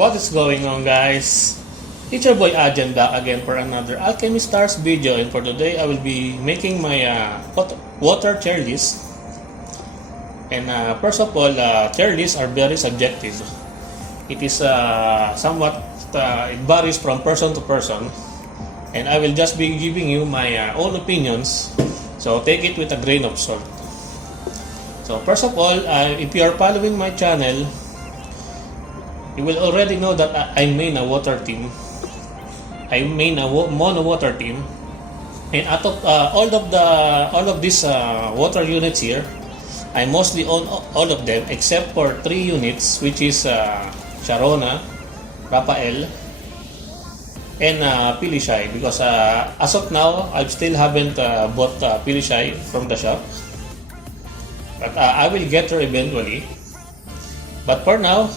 What is going on, guys? It's your boy AdJen back again for another Alchemy Stars video, and for today I will be making my water tier list. And first of all, tier lists are very subjective. It is somewhat it varies from person to person, and I will just be giving you my own opinions, so take it with a grain of salt. So first of all, if you are following my channel, you will already know that I main a water team. I main a mono water team, and out of all of these water units here, I mostly own all of them except for 3 units, which is Sharona, Rafael, and Pilishai, because as of now I still haven't bought Pilishai from the shop, but I will get her eventually. But for now,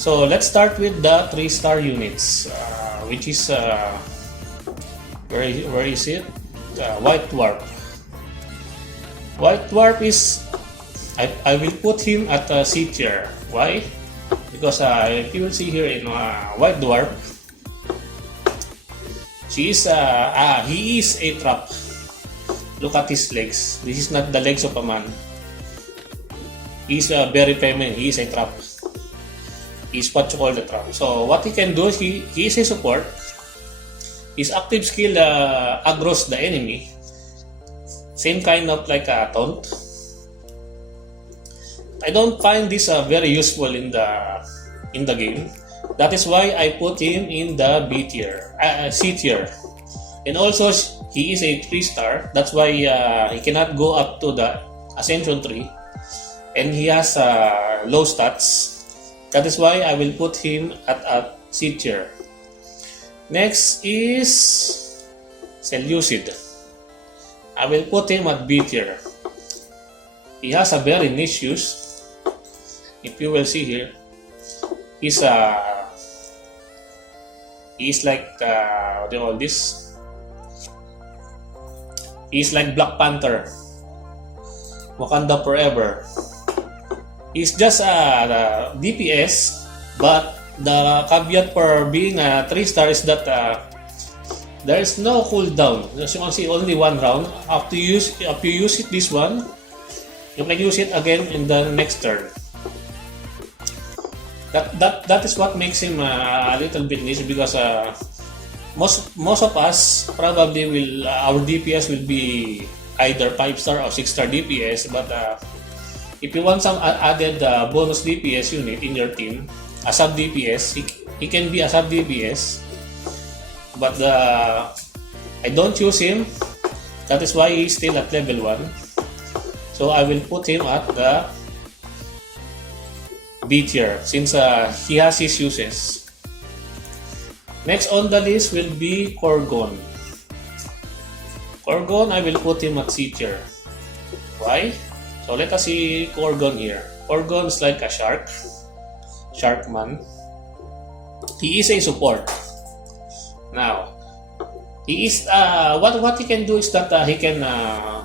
so let's start with the 3-star units, which is where is it? White Dwarf. White Dwarf is I will put him at C tier. Why? Because if you will see here in White Dwarf, he is a trap. Look at his legs. This is not the legs of a man. He is very feminine. He is a trap. Is what you call the trap. So what he can do is he is a support. His active skill aggroes the enemy. Same kind of like a taunt. I don't find this very useful in the game. That is why I put him in the B tier, C tier. And also he is a 3-star. That's why he cannot go up to the Ascension tree, and he has low stats. That is why I will put him at C tier. Next is Seleucid. I will put him at B tier. He has a very niche use. If you will see here, he's like what do you call this? He's like Black Panther, Wakanda forever. It's just the DPS, but the caveat for being a 3-star is that there is no cooldown. As you can see, only 1 round. After you use it this one, you can use it again in the next turn. That is what makes him a little bit niche, because most of us probably will our DPS will be either 5-star or 6-star DPS, but if you want some added bonus DPS unit in your team, a sub DPS, he can be a sub DPS, but I don't use him. That is why he's still at level 1. So I will put him at the B tier, since he has his uses. Next on the list will be Korgon. Korgon, I will put him at C tier. Why? So let us see Korgon here. Korgon is like a shark man. He is a support. Now, he is what he can do is that he can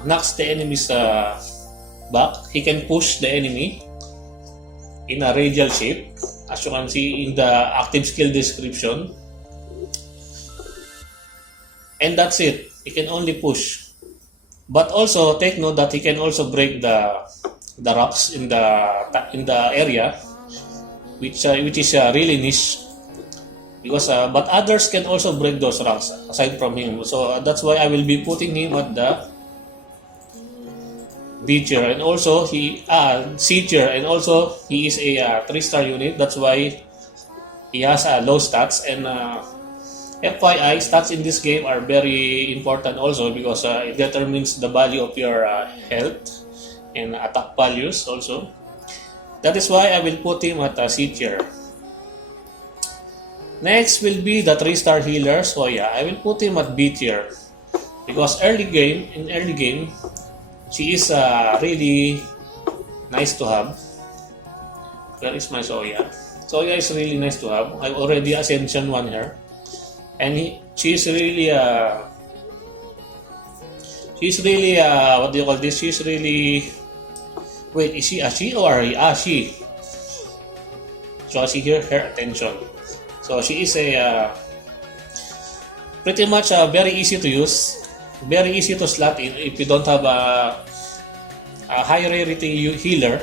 knocks the enemy's back. He can push the enemy in a radial shape, as you can see in the active skill description. And that's it. He can only push. But also take note that he can also break the rocks in the area, which is really niche, because but others can also break those rocks aside from him. So that's why I will be putting him at the B tier, and also C tier, and also he is a 3-star unit. That's why he has low stats, and FYI, stats in this game are very important also, because it determines the value of your health and attack values also. That is why I will put him at C tier. Next will be the 3-star healer. So yeah, I will put him at B tier, because in early game, she is really nice to have. Where is my Soya? Soya is really nice to have. I already Ascension 1 her. And she's really what do you call this? She's really, wait, is she a she or a she? So as you hear her attention. So she is a pretty much very easy to use, very easy to slot in if you don't have a high rarity healer,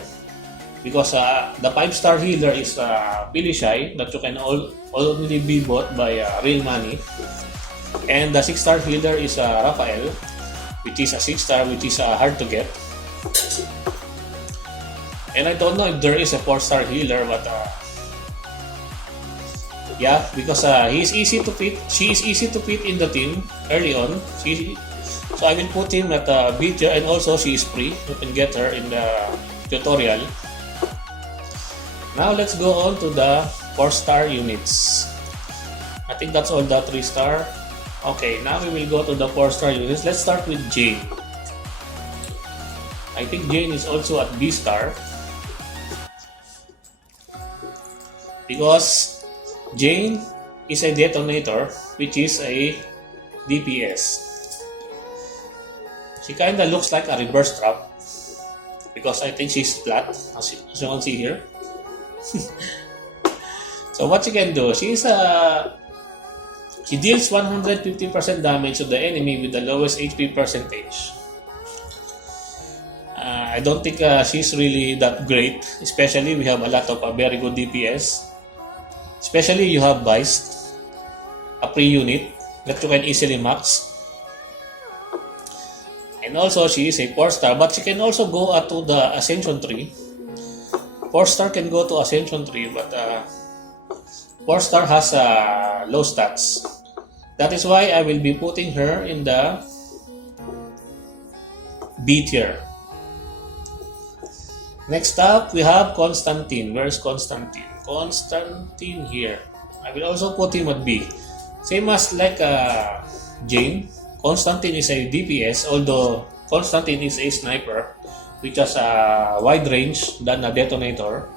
because the 5-star healer is Pilishay that you can only be bought by real money, and the 6-star healer is Raphael, which is a 6-star, which is hard to get. And I don't know if there is a 4-star healer, but yeah, because he is easy to fit. She is easy to fit in the team early on. So I will put him at B tier, and also she is free. You can get her in the tutorial. Now let's go on to the 4-star units. I think that's all the 3-star. Okay, now we will go to the 4-star units. Let's start with Jane. I think Jane is also at B star, because Jane is a detonator, which is a DPS. She kinda looks like a reverse trap, because I think she's flat, as you can see here. So what she can do, she deals 150% damage to the enemy with the lowest HP percentage. I don't think she's really that great, especially we have a lot of very good DPS. Especially you have Vice, a pre-unit that you can easily max. And also she is a 4-star, but she can also go to the Ascension tree. 4-star can go to Ascension tree, but 4-star has low stats. That is why I will be putting her in the B tier. Next up, we have Constantine. Where's Constantine? Constantine here. I will also put him at B. Same as like Jane, Constantine is a DPS, although Constantine is a sniper, which has a wide range than a detonator.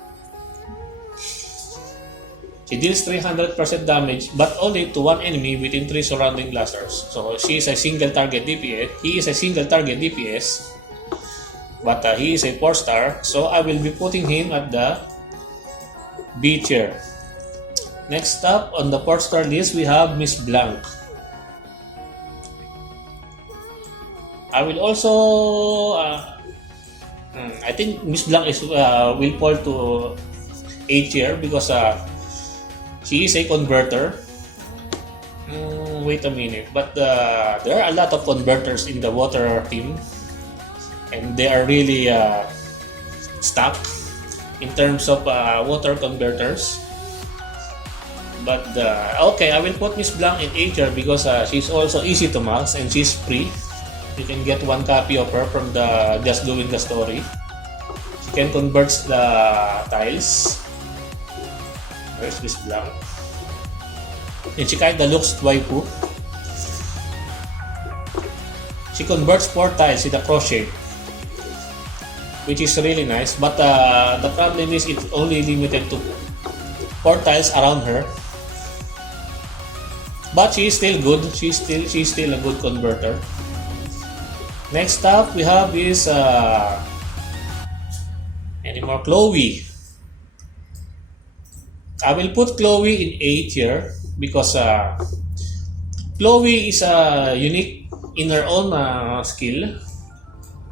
She deals 300% damage, but only to one enemy within 3 surrounding blasters. So she is a single target DPS. He is a single target DPS, but he is a 4-star. So I will be putting him at the B tier. Next up on the 4-star list, we have Miss Blanc. I will also, I think Miss Blanc will fall to A tier, because she is a converter. Wait a minute, but there are a lot of converters in the water team, and they are really stuck in terms of water converters. But okay, I will put Miss Blanc in A tier, because she's also easy to max and she's free. You can get 1 copy of her from the just doing the story. She can convert the tiles. Where's Miss Blanc? And she kinda looks waifu. She converts 4 tiles with a cross shape, which is really nice. But the problem is it's only limited to 4 tiles around her. But she is still good. She's still a good converter. Next up, we have is Chloe. I will put Chloe in A tier, because Chloe is unique in her own skill,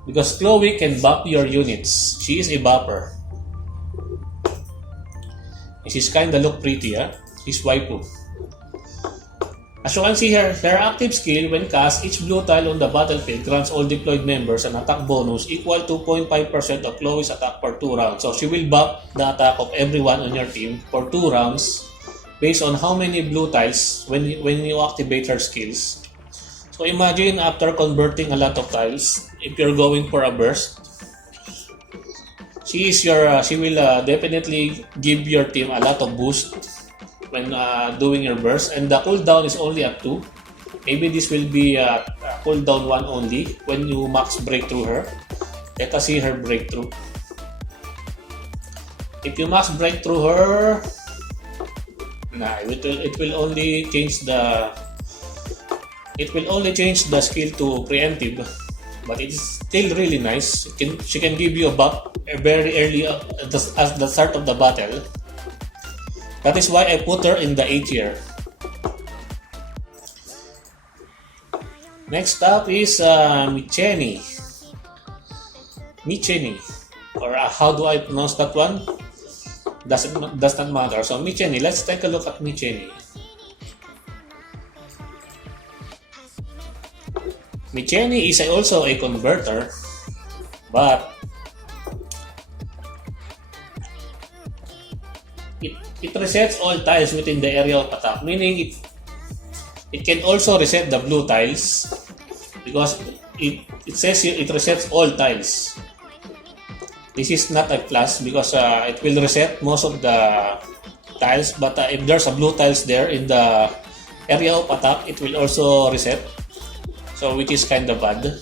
because Chloe can buff your units. She is a buffer. She's kinda look pretty, She's waifu. As you can see here, her active skill when cast, each blue tile on the battlefield grants all deployed members an attack bonus equal to 0.5% of Chloe's attack for 2 rounds. So she will buff the attack of everyone on your team for 2 rounds based on how many blue tiles when you activate her skills. So imagine after converting a lot of tiles, if you're going for a burst, she will definitely give your team a lot of boost when doing your burst, and the cooldown is only at 2. Maybe this will be a cooldown 1 only when you max breakthrough her. Let us see her breakthrough. If you max breakthrough her, it will only change the skill to preemptive, but it's still really nice. She can give you a buff very early at the start of the battle. That is why I put her in the 8 tier. Next up is Micheni. Micheni. Or how do I pronounce that one? Does not matter. So Micheni, let's take a look at Micheni. Micheni is also a converter, but it resets all tiles within the area of attack, meaning it can also reset the blue tiles because it says here it resets all tiles. This is not a plus because it will reset most of the tiles, but if there's a blue tiles there in the area of attack, it will also reset. So which is kind of bad.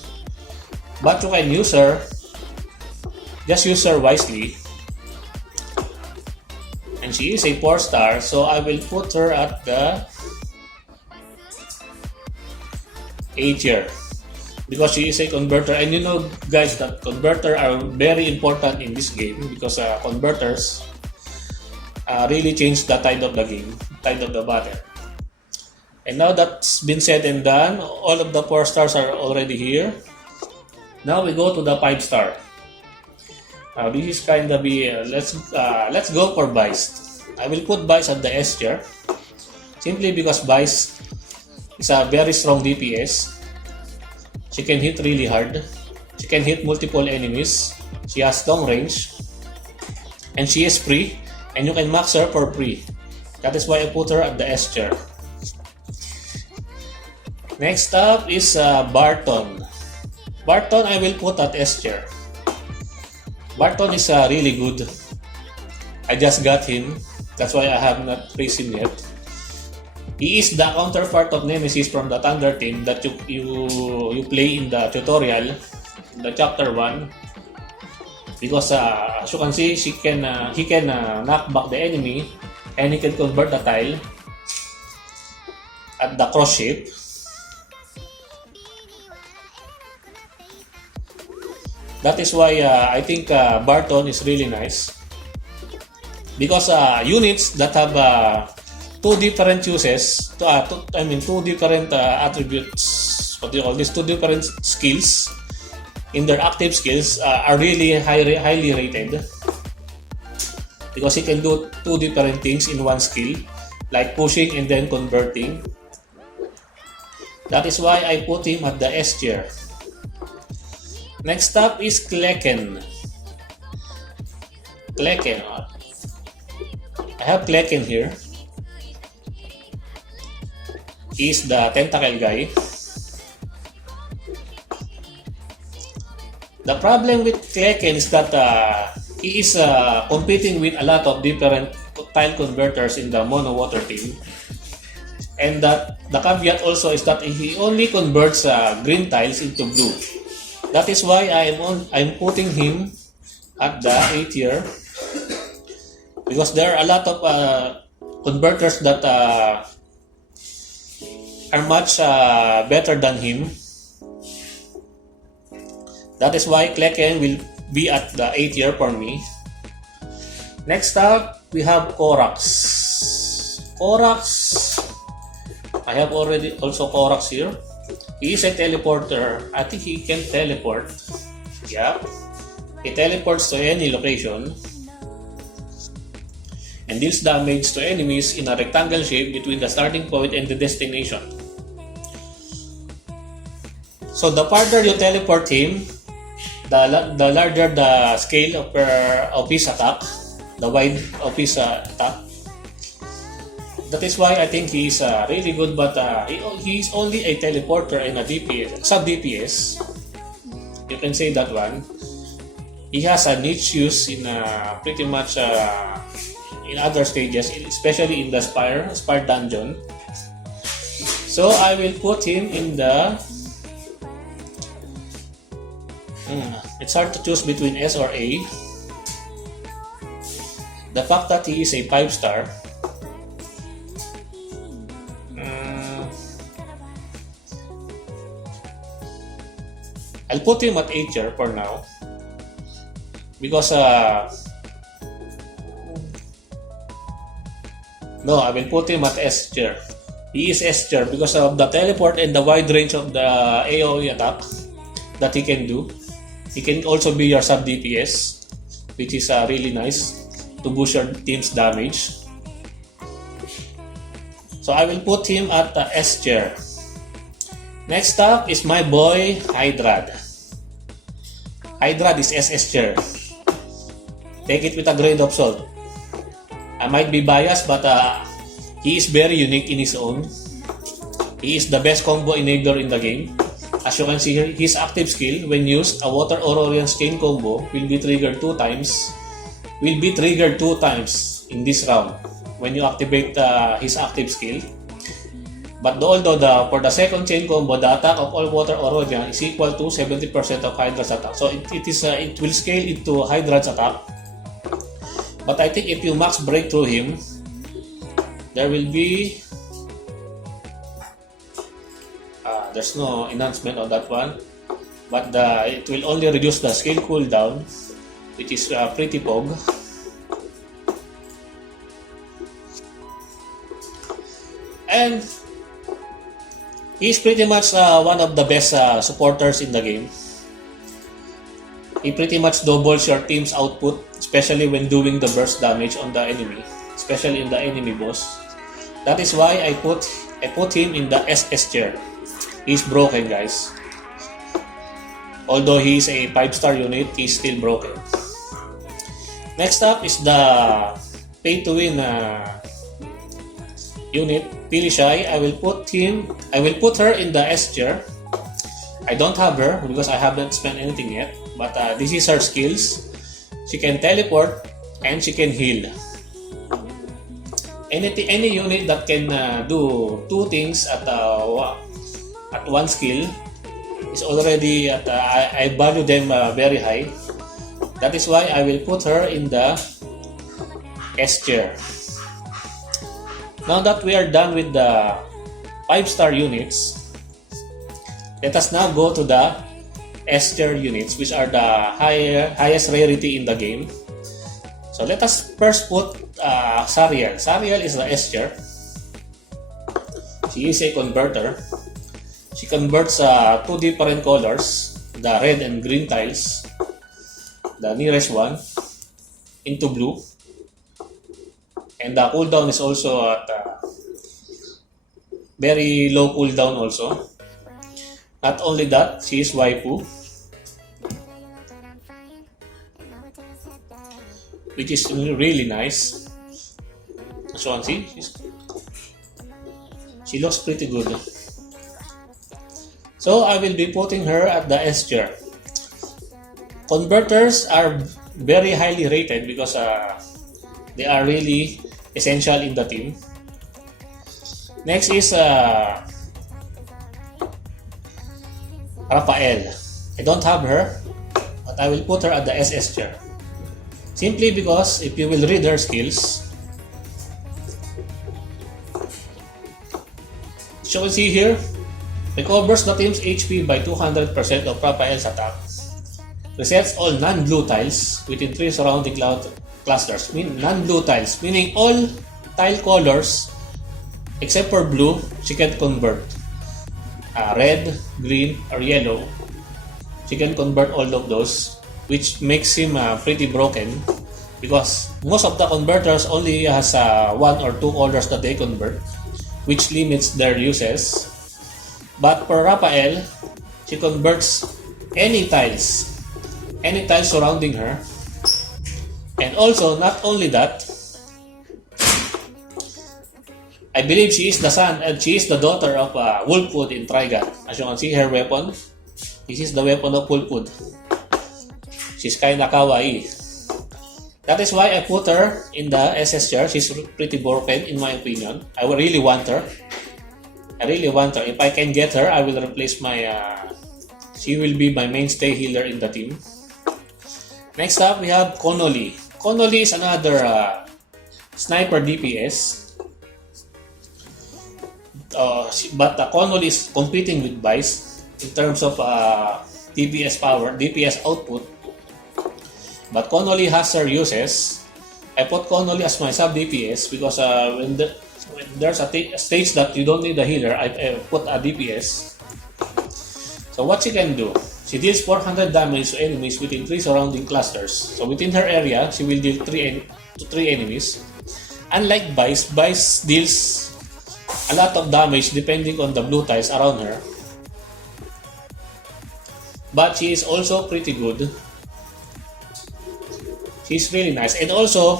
But you can use her. Just use her wisely. And she is a 4-star, so I will put her at the 8 tier. Because she is a converter, and you know guys that converters are very important in this game because converters really change the tide of the game, tide of the battle. And now that's been said and done, all of the 4 stars are already here. Now we go to the 5-star. Now this is kind of let's go for Vice. I will put Vice at the S tier, simply because Vice is a very strong DPS. She can hit really hard. She can hit multiple enemies. She has long range. And she is free. And you can max her for free. That is why I put her at the S tier. Next up is Barton. Barton I will put at S tier. Barton is really good. I just got him. That's why I have not raised him yet. He is the counterpart of Nemesis from the Thunder team that you play in the tutorial, in the chapter 1. Because as you can see, he can knock back the enemy and he can convert the tile at the cross shape. That is why I think Barton is really nice. Because units that have two different uses, two different attributes, what do you call this, two different skills in their active skills are really highly rated. Because he can do two different things in one skill, like pushing and then converting. That is why I put him at the S tier. Next up is Kleken. Kleken. I have Kleken here. He is the tentacle guy. The problem with Kleken is that he is competing with a lot of different tile converters in the mono water team. And that the caveat also is that he only converts green tiles into blue. That is why I'm putting him at the 8 tier, because there are a lot of converters that are much better than him. That is why Kleken will be at the 8 tier for me. Next up, we have Korax. Korax, I have already also Korax here. He is a teleporter. I think he can teleport. Yeah. He teleports to any location and deals damage to enemies in a rectangle shape between the starting point and the destination. So the farther you teleport him, the larger the scale of his attack, the wide of his attack. That is why I think he is really good, but he is only a teleporter and a DPS, sub-DPS. You can say that one. He has a niche use in pretty much in other stages, especially in the Spire dungeon. So I will put him in the... it's hard to choose between S or A. The fact that he is a 5-star, I'll put him at 8 tier for now, because No, I will put him at S tier. He is S tier because of the teleport and the wide range of the AoE attack that he can do. He can also be your sub DPS, which is really nice to boost your team's damage. So I will put him at the S tier. Next up is my boy Hydrad. Hydrad is SS tier. Take it with a grain of salt. I might be biased, but he is very unique in his own. He is the best combo enabler in the game. As you can see here, his active skill, when used, a Water Aurorian's chain combo will be triggered 2 times. In this round when you activate his active skill. But although for the second chain combo, the attack of all Water Aurorian is equal to 70% of Hydrad's attack. So it will scale into Hydrad's attack. But I think if you max breakthrough him, there will be there's no enhancement on that one, but it will only reduce the skill cooldown, which is pretty pog. And he's pretty much one of the best supporters in the game. He pretty much doubles your team's output, especially when doing the burst damage on the enemy, especially in the enemy boss. That is why I put him in the SS tier. He's broken, guys. Although he's a 5-star unit, he's still broken. Next up is the pay-to-win unit, Pilishai. I will put her in the S tier. I don't have her because I haven't spent anything yet. But this is her skills. She can teleport and she can heal. Any unit that can do 2 things at one skill is already at I value them very high. That is why I will put her in the S tier. Now that we are done with the 5-star units, let us now go to the S tier units, which are the highest rarity in the game. So let us first put Sariel. Sariel is the S tier. She is a converter. She converts 2 different colors, the red and green tiles, the nearest one, into blue. And the cooldown is also at very low cooldown also. Not only that, she is waifu, which is really nice. As you can see, she looks pretty good. So I will be putting her at the S tier. Converters are very highly rated because they are really essential in the team. Next is Raphael. I don't have her, but I will put her at the SS tier. Simply because if you will read her skills, as you can see here, recovers the team's HP by 200% of Raphael's attack. Resets all non-blue tiles within 3 surrounding clusters. Non-blue tiles, meaning all tile colors except for blue, she can convert. Red, green, or yellow. She can convert all of those, which makes him pretty broken because most of the converters only has 1 or 2 colors that they convert, which limits their uses. But for Raphael, she converts any tiles surrounding her. And also, not only that, I believe she is the son and she is the daughter of Wolfwood in Trigon. As you can see, her weapon, this is the weapon of Wolfwood. She's kinda kawaii. That is why I put her in the SS tier. She's pretty broken in my opinion. I really want her. If I can get her, I will replace my she will be my mainstay healer in the team. Next up, we have Connolly. Connolly is another sniper DPS. But Connolly is competing with Vice in terms of DPS power, DPS output. But Connolly has her uses. I put Connolly as my sub DPS because when there's a stage that you don't need a healer, I put a DPS. So what she can do, she deals 400 damage to enemies within 3 surrounding clusters. So within her area, she will deal 3 to 3 enemies. Unlike Vice deals a lot of damage depending on the blue tiles around her. But she is also pretty good. She's really nice. And also,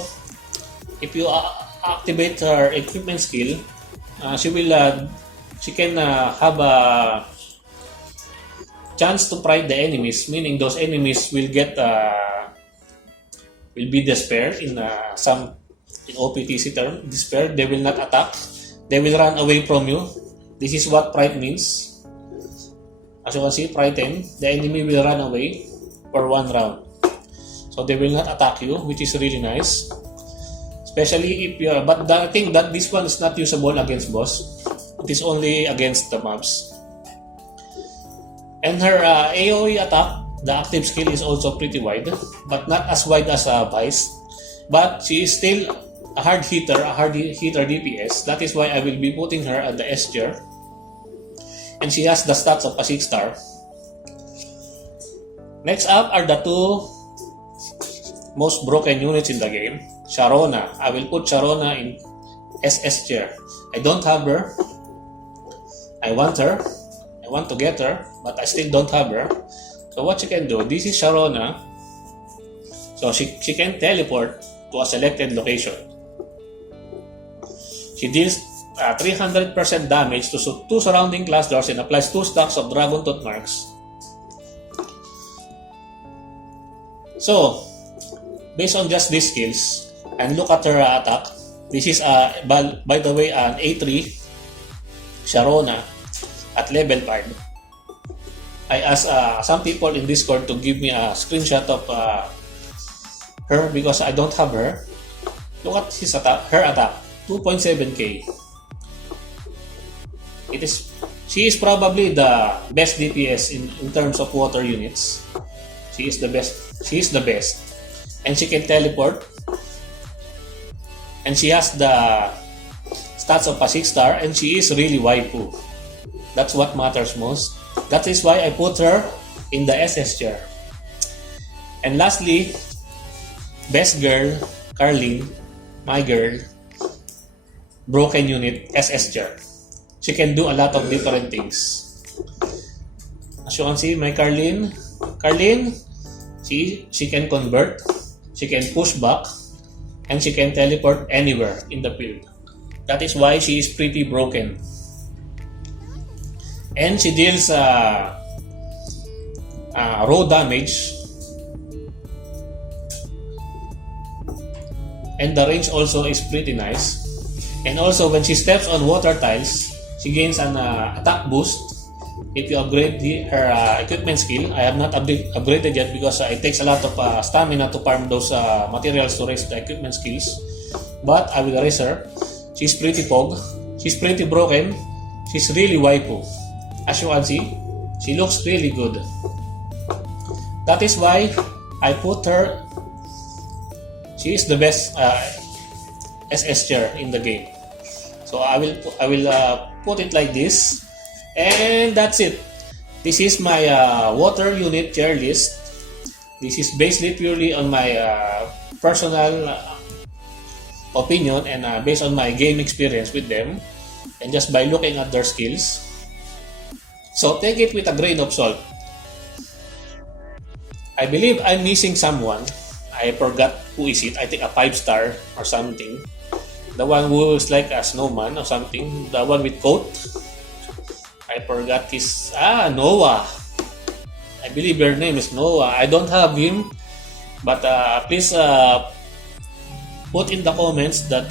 if you activate her equipment skill, she can have a chance to pride the enemies, meaning those enemies will be despair in OPTC term. Despair, they will not attack. They will run away from you. This is what pride means. As you can see, pride 10, the enemy will run away for 1 round. So they will not attack you, which is really nice. Especially if you are, but I think that this one is not usable against boss. It is only against the mobs. And her AoE attack, the active skill is also pretty wide, but not as wide as Vice. But she is still a hard hitter DPS. That is why I will be putting her at the S tier. And she has the stats of a 6 star. Next up are the 2 most broken units in the game. Sharona. I will put Sharona in SS tier. I don't have her. I want her. I want to get her, but I still don't have her. So what she can do, this is Sharona. So she can teleport to a selected location. She deals 300% damage to 2 surrounding clusters and applies 2 stacks of Dragon Tooth Marks. So, based on just these skills, and look at her attack, this is, by the way, an A3 Sharona at level 5. I asked some people in Discord to give me a screenshot of her because I don't have her. Look at her attack, 2.7k. She is probably the best DPS in terms of water units. She is the best. She is the best. And she can teleport. And she has the stats of a 6 star, and she is really waifu. That's what matters most. That is why I put her in the SS tier. And lastly, best girl, Carlin, my girl, broken unit, SS tier. She can do a lot of different things. As you can see, my Carlin, she can convert, she can push back, and she can teleport anywhere in the field. That is why she is pretty broken. And she deals raw damage, and the range also is pretty nice. And also when she steps on water tiles, she gains an attack boost if you upgrade her equipment skill. I have not upgraded yet because it takes a lot of stamina to farm those materials to raise the equipment skills. But I will raise her. She's pretty pog. She's pretty broken. She's really waifu. As you can see, she looks really good. That is why I put her. She is the best SS tier in the game. So I will put it like this, and that's it. This is my water unit tier list. This is based purely on my personal opinion and based on my game experience with them, and just by looking at their skills. So take it with a grain of salt. I believe I'm missing someone. I forgot who is it. I think a 5 star or something. The one who is like a snowman or something. The one with coat. I forgot his... Noah. I believe her name is Noah. I don't have him. But please put in the comments that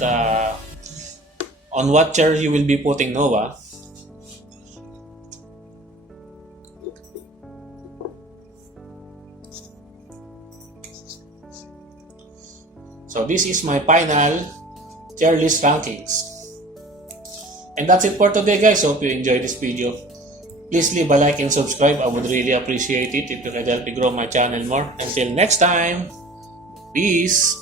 on what tier you will be putting Noah. So this is my final tier list rankings. And that's it for today, guys. Hope you enjoyed this video. Please leave a like and subscribe. I would really appreciate it if you could help me grow my channel more. Until next time, peace.